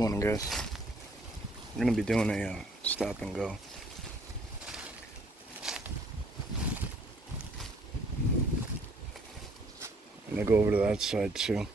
Morning, guys. I'm gonna be doing a stop and go. I'm gonna go over to that side too.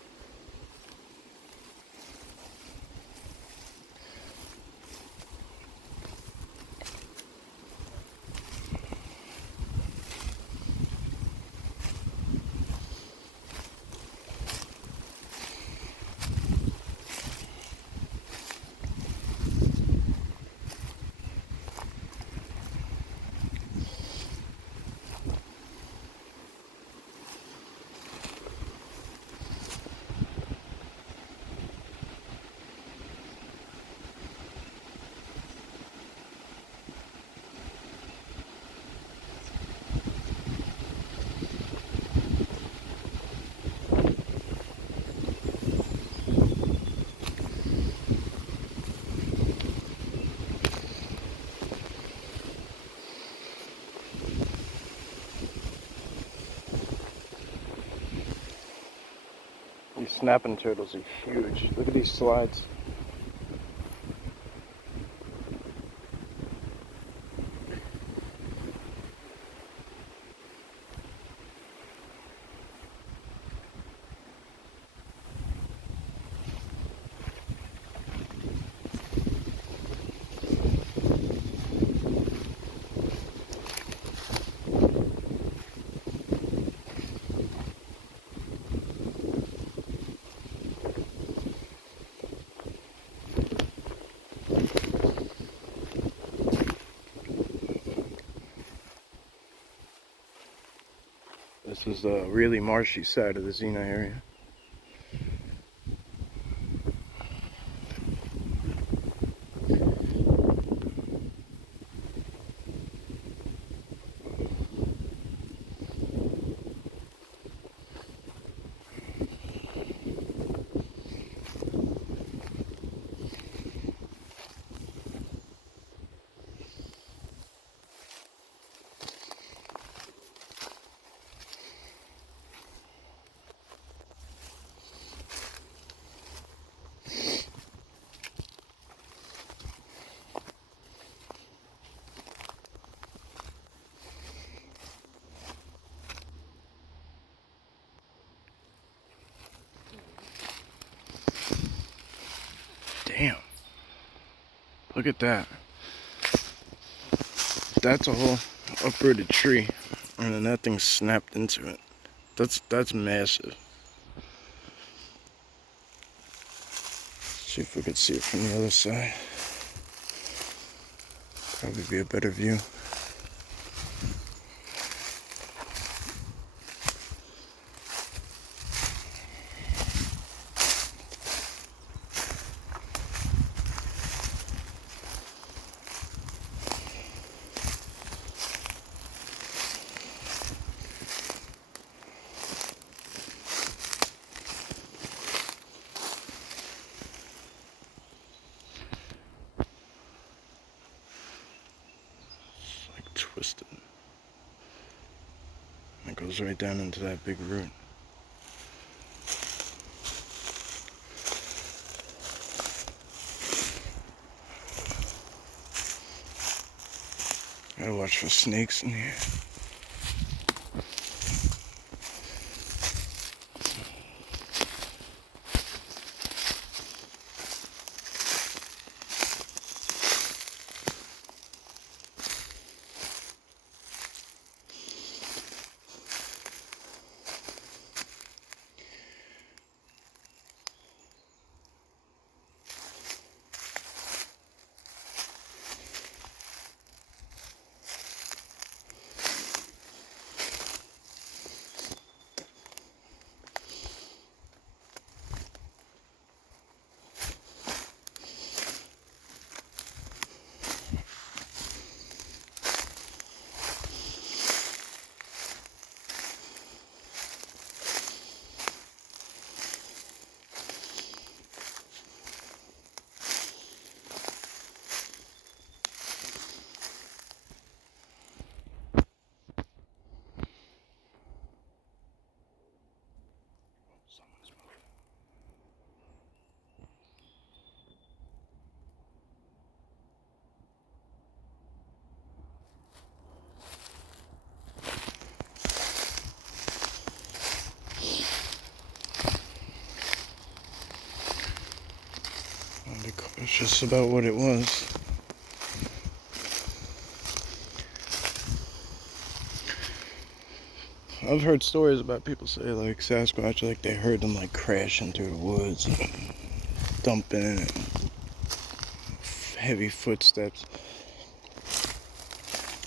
These snapping turtles are huge. Look at these slides. This is the really marshy side of the Xena area. Damn. Look at that. That's a whole uprooted tree. And then that thing snapped into it. That's massive. See if we could see it from the other side. Probably be a better view. Twisted. It goes right down into that big root. Gotta watch for snakes in here. just about what it was. I've heard stories about people say like Sasquatch, like they heard them like crashing through the woods and dumping and heavy footsteps.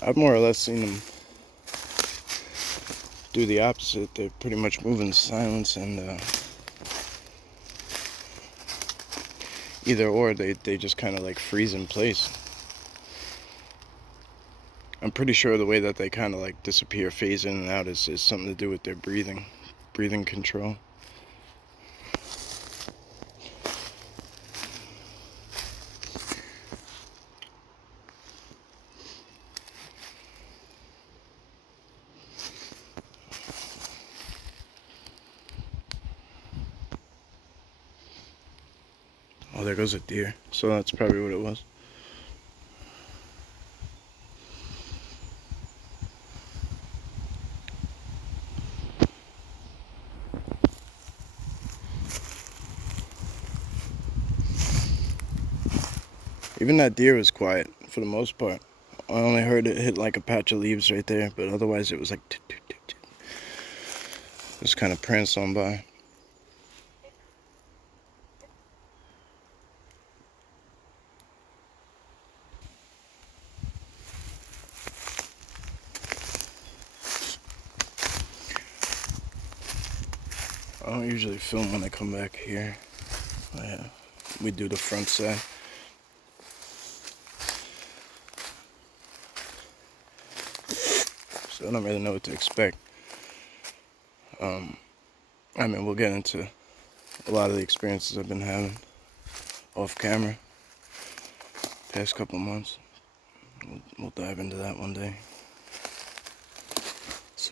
I've more or less seen them do the opposite. They pretty much move in silence, and either or, they just kind of like freeze in place. I'm pretty sure the way that they kind of like disappear, phase in and out is something to do with their breathing control. Oh, there goes a deer. So that's probably what it was. Even that deer was quiet for the most part. I only heard it hit like a patch of leaves right there, but otherwise it was like just kind of pranced on by. I don't usually film when I come back here. We do the front side. So I don't really know what to expect. I mean, we'll get into a lot of the experiences I've been having off camera past couple months. We'll dive into that one day. This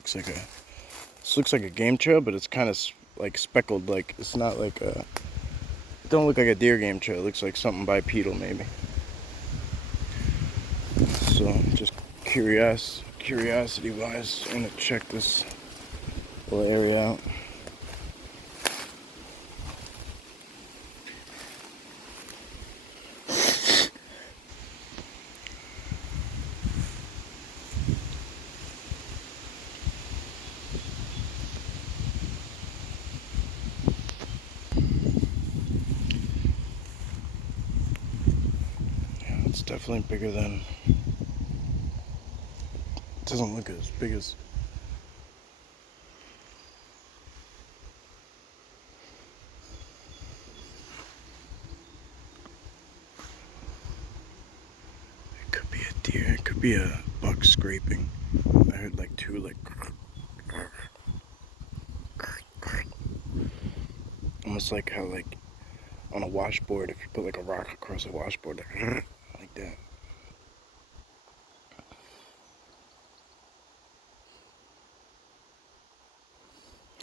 looks like a game trail, but it's kind of like speckled. Like it's not like a. It don't look like a deer game trail. It looks like something bipedal maybe. So just curiosity wise, I'm gonna check this little area out. Yeah, it's definitely bigger than. It doesn't look as big as. It could be a deer. It could be a buck scraping. I heard like two like. Almost like how like on a washboard, if you put like a rock across a washboard, like that.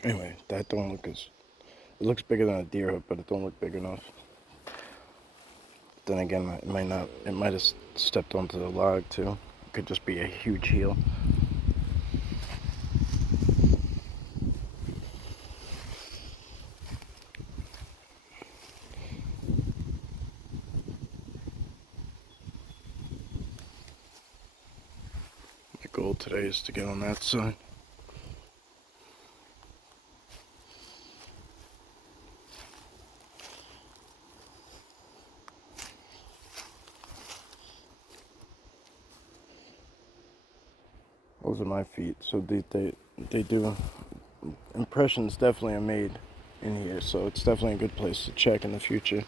Anyway, that don't look as. It looks bigger than a deer hoof, but it don't look big enough. Then again, it might not. It might have stepped onto the log too. It could just be a huge heel. My goal today is to get on that side. Those are my feet, so they do. Impressions definitely are made in here, so it's definitely a good place to check in the future.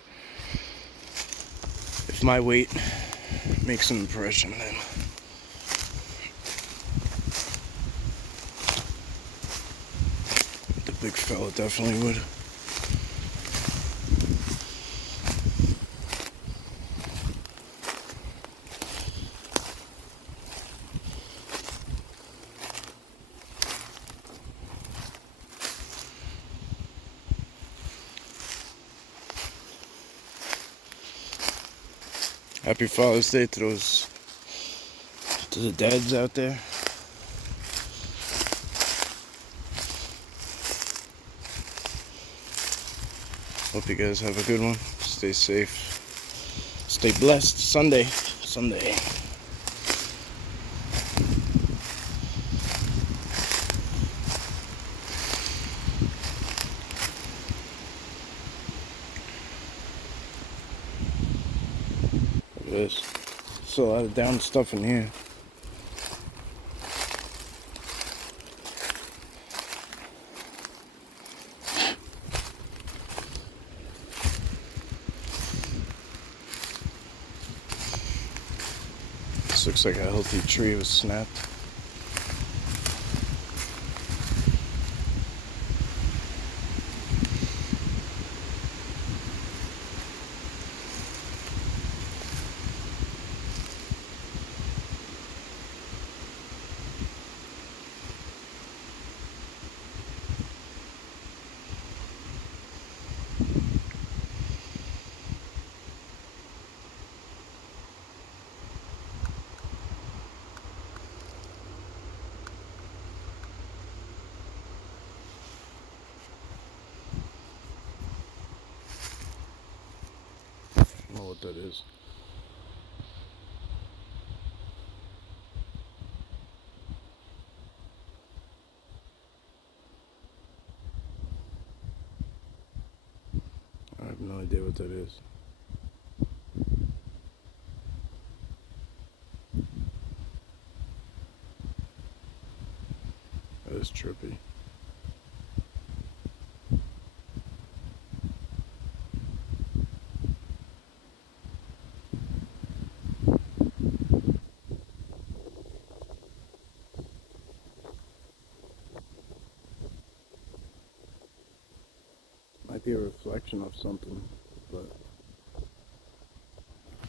If my weight makes an impression, then the big fella definitely would. Happy Father's Day to the dads out there. Hope you guys have a good one. Stay safe. Stay blessed. Sunday. Look at this. Still a lot of down stuff in here. This looks like a healthy tree was snapped. I don't know what that is. I have no idea what that is. That is trippy. Might be a reflection of something, but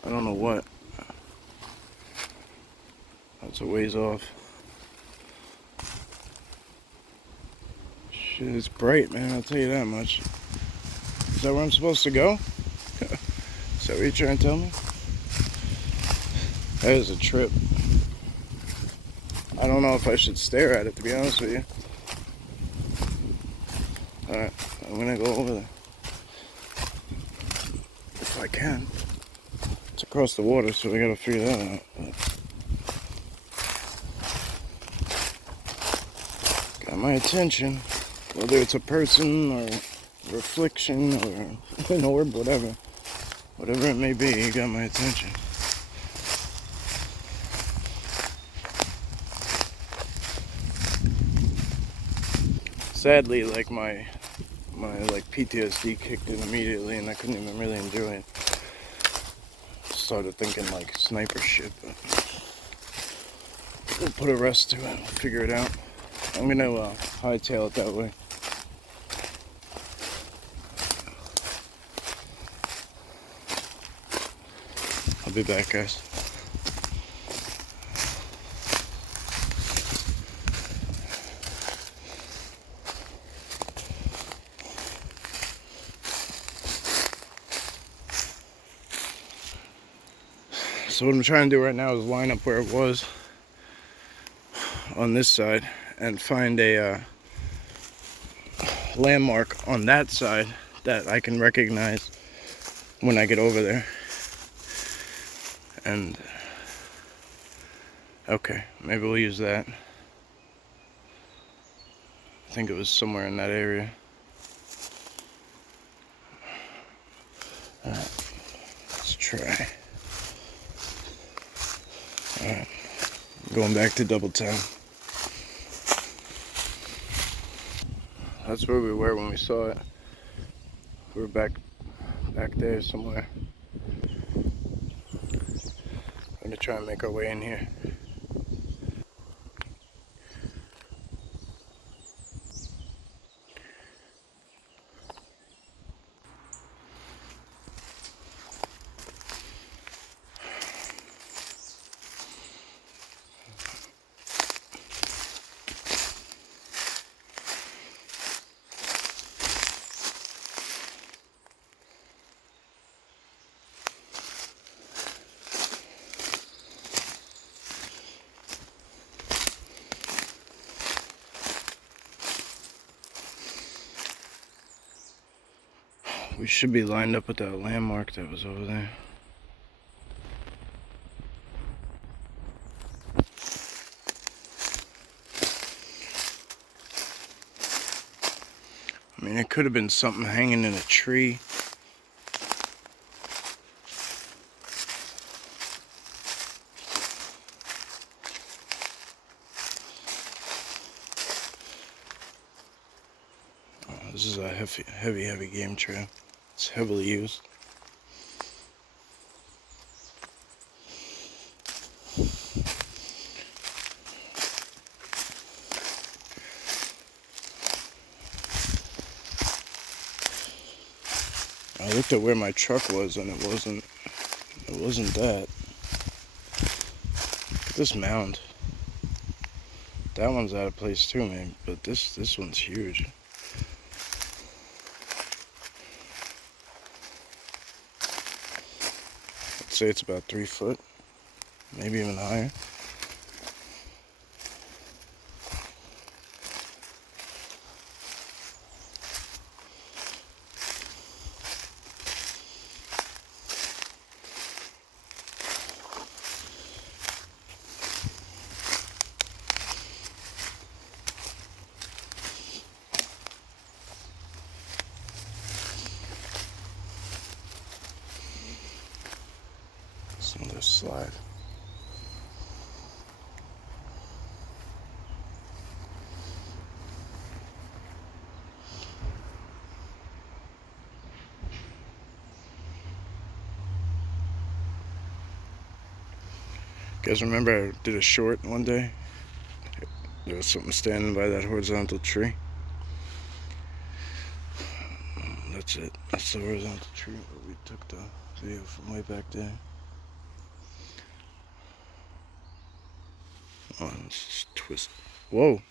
I don't know what. That's a ways off. Shit, it's bright, man, I'll tell you that much. Is that where I'm supposed to go? Is that what you're trying to tell me? That is a trip. I don't know if I should stare at it, to be honest with you. Alright, I'm gonna go over there. If I can. It's across the water, so we gotta figure that out. But got my attention. Whether it's a person or reflection or an orb, whatever. Whatever it may be, you got my attention. Sadly, like my like PTSD kicked in immediately, and I couldn't even really enjoy it. Started thinking like sniper shit, but we'll put a rest to it. We'll figure it out. I'm gonna hightail it that way. I'll be back, guys. So what I'm trying to do right now is line up where it was on this side and find a landmark on that side that I can recognize when I get over there. And okay, maybe we'll use that. I think it was somewhere in that area. Alright, let's try. Alright, going back to Double Town. That's where we were when we saw it. We were back there somewhere. I'm gonna try and make our way in here. We should be lined up with that landmark that was over there. mean, it could have been something hanging in a tree. This is a heavy game trail. It's heavily used. I looked at where my truck was, and it wasn't that. Look at this mound. That one's out of place too, man. But this one's huge. I'd say it's about 3 foot, maybe even higher. Another slide. You guys remember I did a short one day? There was something standing by that horizontal tree. That's it. That's the horizontal tree where we took the video from way back there. Oh, let's just twist. Whoa.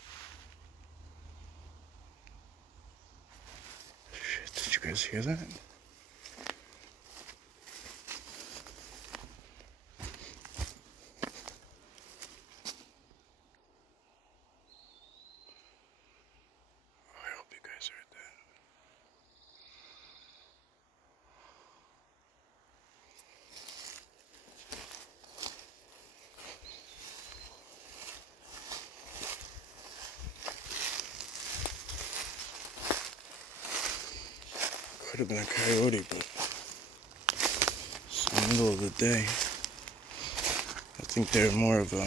Shit, did you guys hear that? I hope you guys heard that. Could have been a coyote, but it's the middle of the day. I think they're more of a,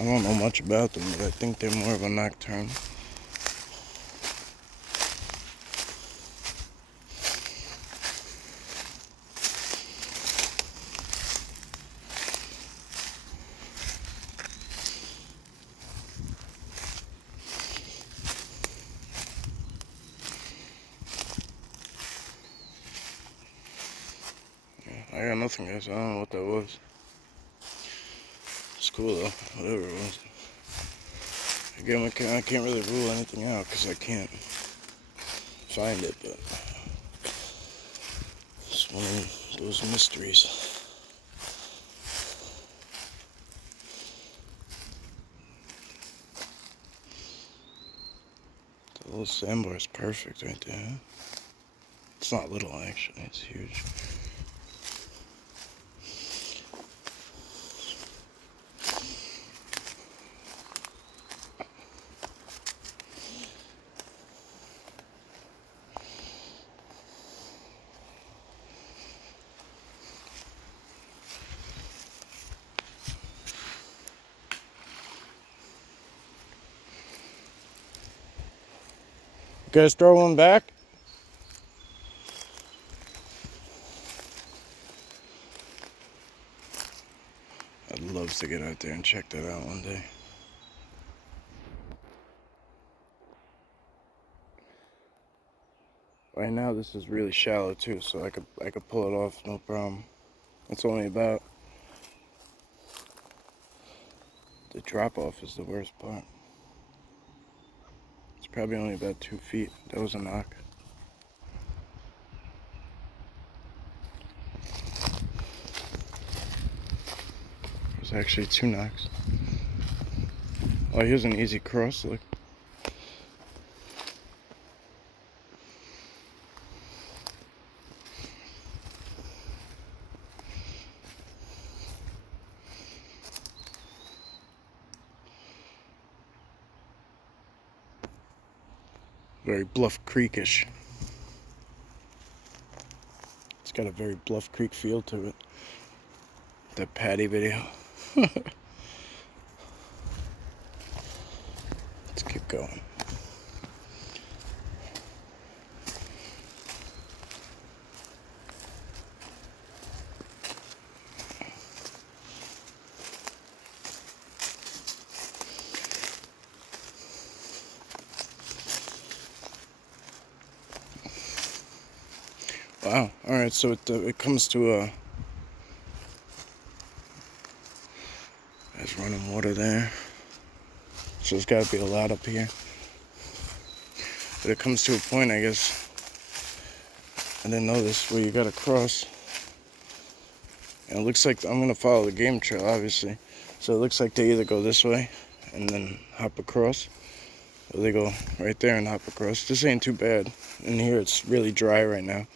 I don't know much about them, but I think they're more of a nocturnal. I got nothing, guys. I don't know what that was. It's cool though, whatever it was. Again, I can't really rule anything out because I can't find it, but it's one of those mysteries. The little sandbar is perfect right there. It's not little, actually, it's huge. You guys throw one back? I'd love to get out there and check that out one day. Right now this is really shallow too, so I could pull it off, no problem. It's only about, the drop off is the worst part. It's probably only about 2 feet. That was a knock. There's actually 2 knocks. Oh, here's an easy cross, look. very Bluff Creekish. It's got a very Bluff Creek feel to it. That Patty video. Let's keep going. Wow. Alright, so it comes to there's running water there. So there's got to be a lot up here. But it comes to a point, I guess, I didn't know this, where you got to cross. And it looks like I'm going to follow the game trail, obviously. So it looks like they either go this way and then hop across, or they go right there and hop across. This ain't too bad. In here it's really dry right now.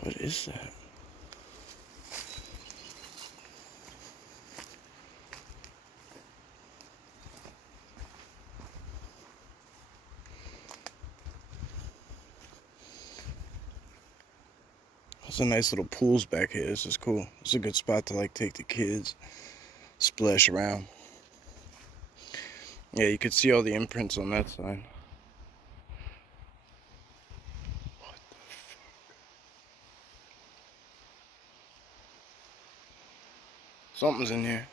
What is that? There's some nice little pools back here. This is cool. It's a good spot to like take the kids, splash around. Yeah, you could see all the imprints on that side. What the fuck? Something's in here.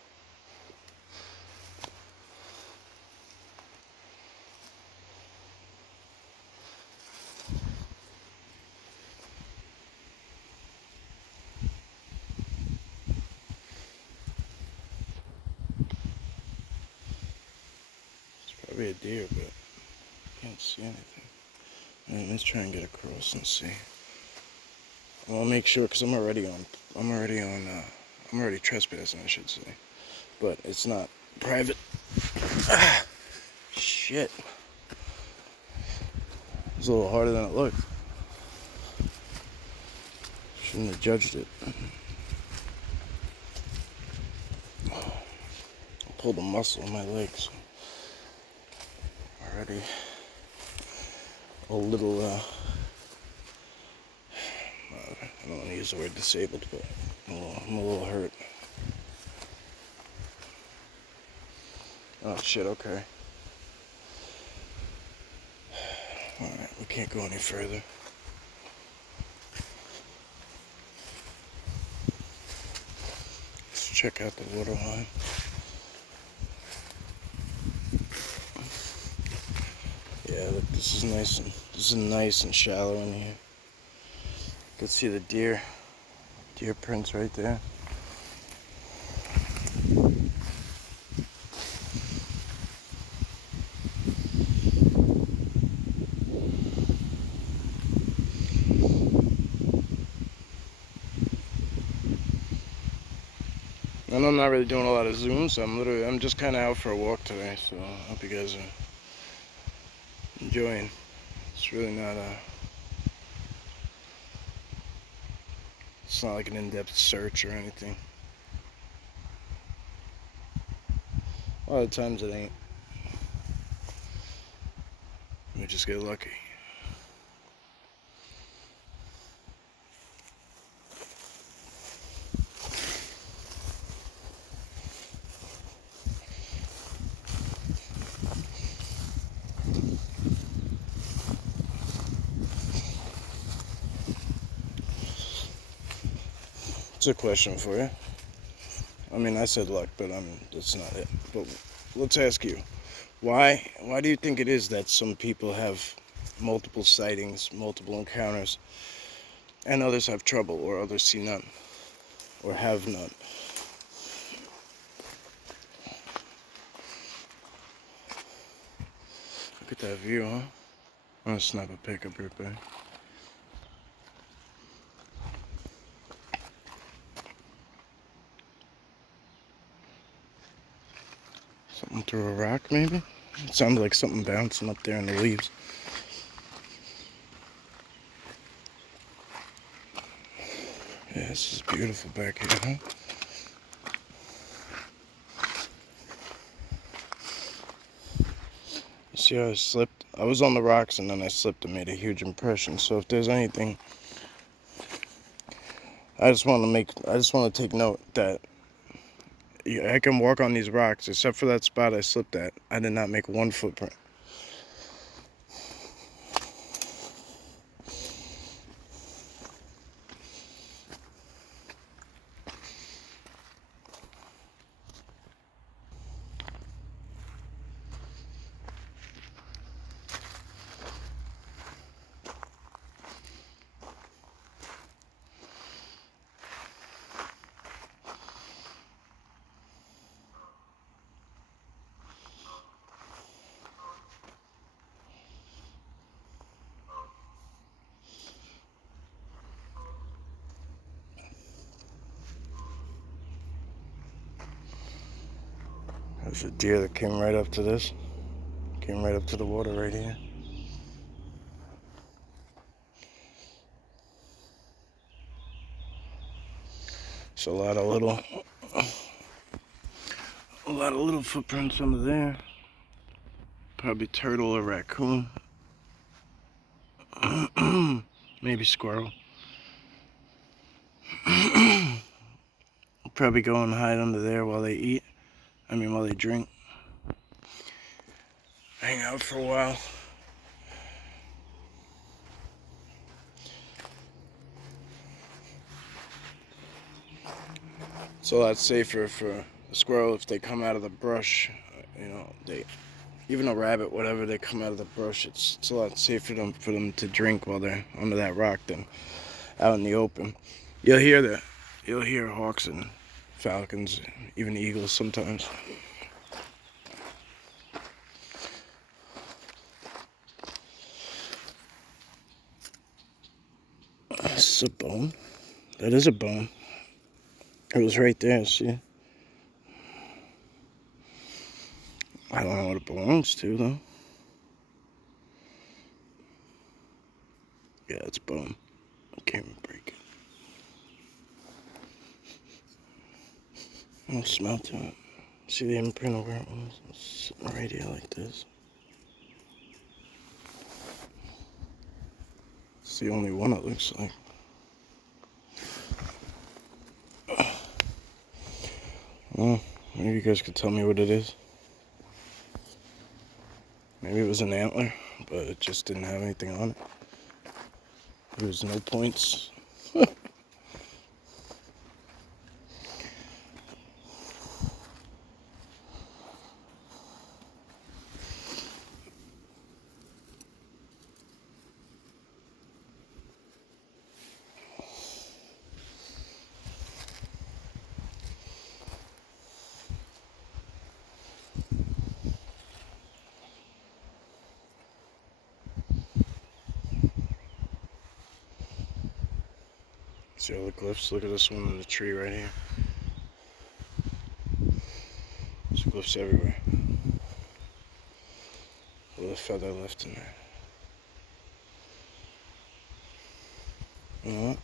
Probably a deer, but I can't see anything. Alright, let's try and get across and see. I want to make sure, because I'm already trespassing, I should say. But it's not private. Ah, shit. It's a little harder than it looked. Shouldn't have judged it. I pulled a muscle in my legs. Already a little, I don't want to use the word disabled, but I'm a little hurt. Oh shit, okay. Alright, we can't go any further. Let's check out the water line. Yeah, look, this is nice and shallow in here. You can see the deer prints right there. And I'm not really doing a lot of zoom, so I'm just kind of out for a walk today. So I hope you guys are enjoying. It's really not it's not like an in-depth search or anything. A lot of times it ain't. We just get lucky. It's a question for you. I mean, I said luck, but that's not it. But let's ask you, why do you think it is that some people have multiple sightings, multiple encounters, and others have trouble, or others see none, or have none? Look at that view, huh? I'm gonna snap a pic up here, babe. Something through a rock, maybe? It sounded like something bouncing up there in the leaves. Yeah, this is beautiful back here, huh? There's See how I slipped? I was on the rocks and then I slipped and made a huge impression. So if there's anything, I just want to take note that I can walk on these rocks, except for that spot I slipped at. I did not make one footprint. There's a deer that came right up to this. Came right up to the water right here. It's a lot of little footprints under there. Probably turtle or raccoon. Maybe squirrel. Probably go and hide under there while they eat. While they drink. Hang out for a while. It's a lot safer for a squirrel if they come out of the brush. Even a rabbit, whatever, they come out of the brush. It's a lot safer for them to drink while they're under that rock than out in the open. You'll hear hawks and falcons, even eagles sometimes. This is a bone. That is a bone. It was right there, see? I don't know what it belongs to, though. Yeah, it's bone. I can't even break it. I'll smell to it. See the imprint of where it was? It's sitting right here like this. It's the only one it looks like. Well, maybe you guys could tell me what it is. Maybe it was an antler, but it just didn't have anything on it. There was no points. See all the glyphs? Look at this one in the tree right here. There's glyphs everywhere. With a feather left in there. Uh-huh.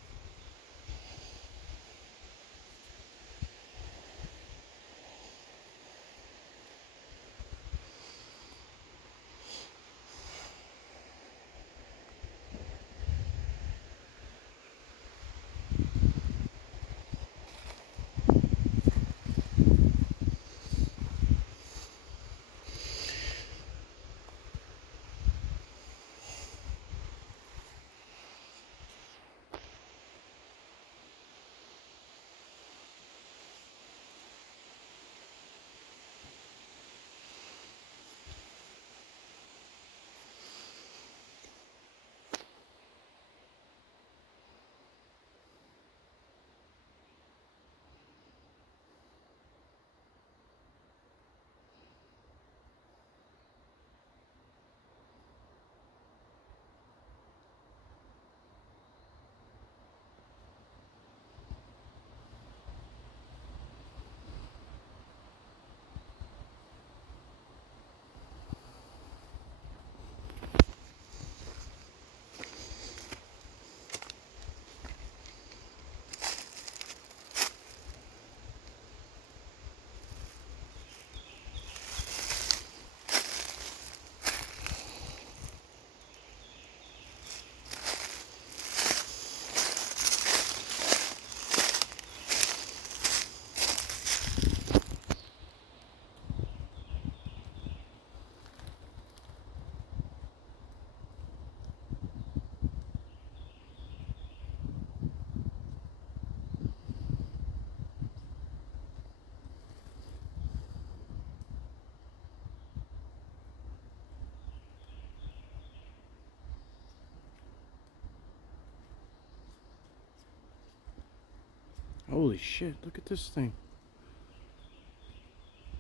Holy shit, look at this thing.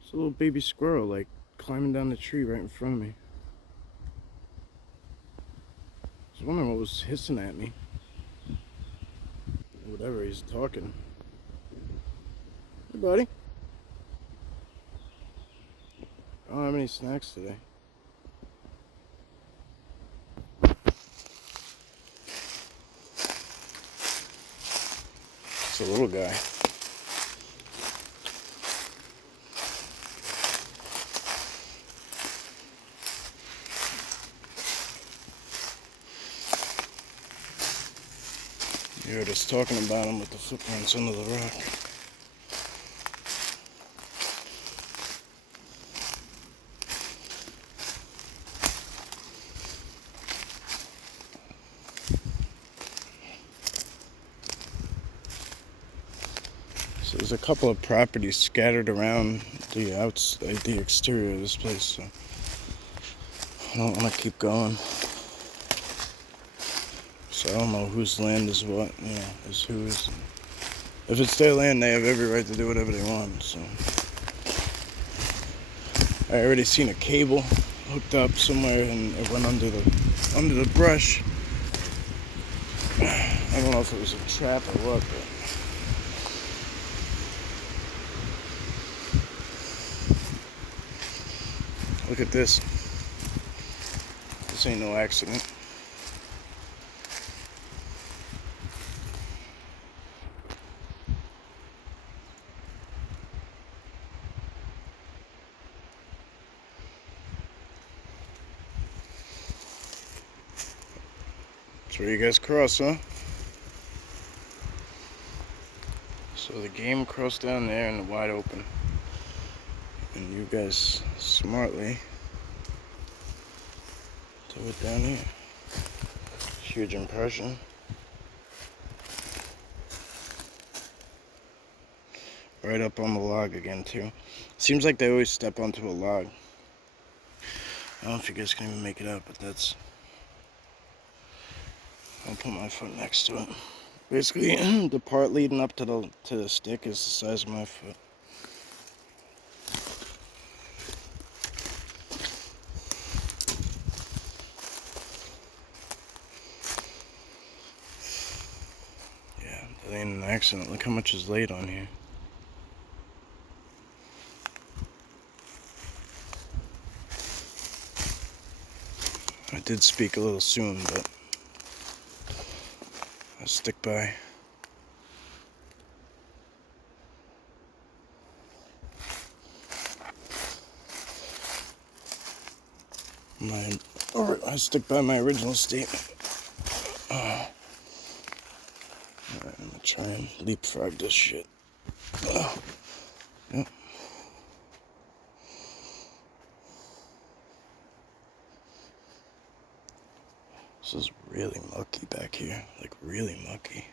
It's a little baby squirrel, like, climbing down the tree right in front of me. I was wondering what was hissing at me. Whatever, he's talking. Hey, buddy. I don't have any snacks today. It's a little guy. You heard us talking about him with the footprints under the rock. So there's a couple of properties scattered around the exterior of this place, so I don't want to keep going. So I don't know whose land is what, is whose. If it's their land, they have every right to do whatever they want, so. I already seen a cable hooked up somewhere and it went under the brush. I don't know if it was a trap or what, but. Look at this. This ain't no accident. That's where you guys cross, huh? So the game crossed down there in the wide open. And you guys smartly do it down here. Huge impression. Right up on the log again, too. Seems like they always step onto a log. I don't know if you guys can even make it out, but that's... I'll put my foot next to it. Basically, the part leading up to the stick is the size of my foot. Yeah, that ain't an accident. Look how much is laid on here. I did speak a little soon, but I'll stick by. I stick by my original statement. Alright, I'm gonna try and leapfrog this shit. Yep. This is really mucky back here, like really mucky.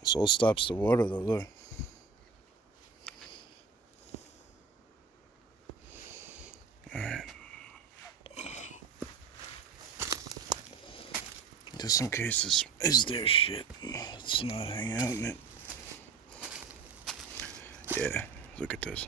This all stops the water though, look. Alright. Just in case this is their shit, let's not hang out in it. Yeah, look at this.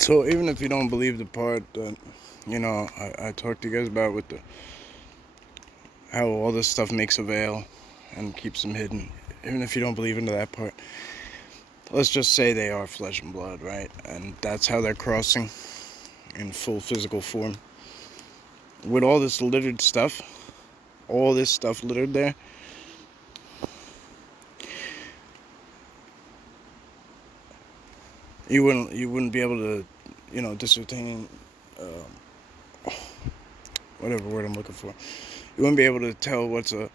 So even if you don't believe the part that, I talked to you guys about with how all this stuff makes a veil and keeps them hidden, even if you don't believe into that part, let's just say they are flesh and blood, right? And that's how they're crossing in full physical form. With all this littered stuff, all this stuff littered there, You wouldn't be able to, discertain, whatever word I'm looking for. You wouldn't be able to tell what's a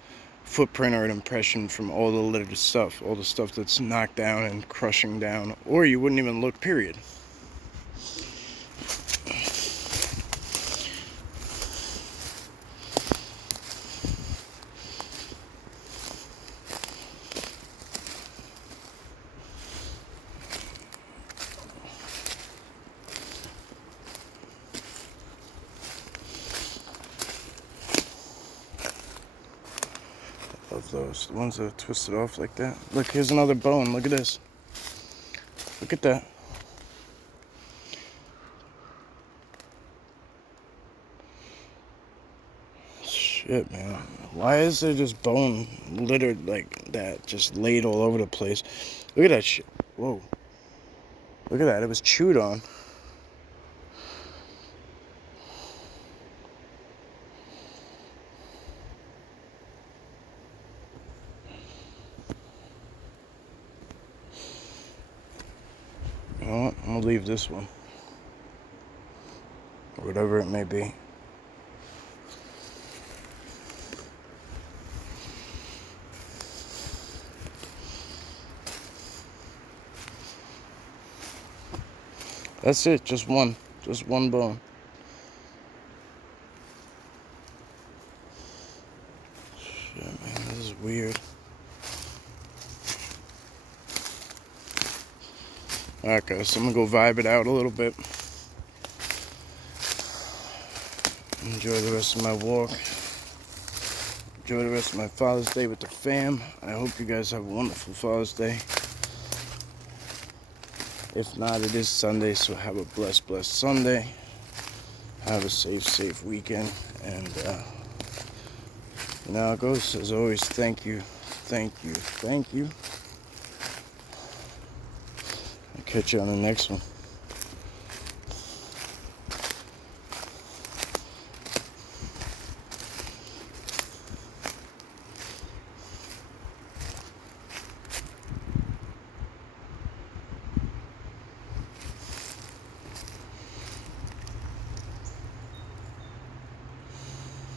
footprint or an impression from all the littered stuff, all the stuff that's knocked down and crushing down, or you wouldn't even look, period. Love those, the ones that are twisted off like that. Look, here's another bone. Look at this. Look at that. Shit, man. Why is there just bone littered like that, just laid all over the place? Look at that shit. Whoa. Look at that. It was chewed on. You know what? I'm gonna leave this one. Or whatever it may be. That's it, just one bone. Shit, man, this is weird. Alright guys, so I'm gonna go vibe it out a little bit. Enjoy the rest of my walk. Enjoy the rest of my Father's Day with the fam. I hope you guys have a wonderful Father's Day. If not, it is Sunday, so have a blessed Sunday. Have a safe weekend. And you know how it goes. As always, thank you. I'll catch you on the next one.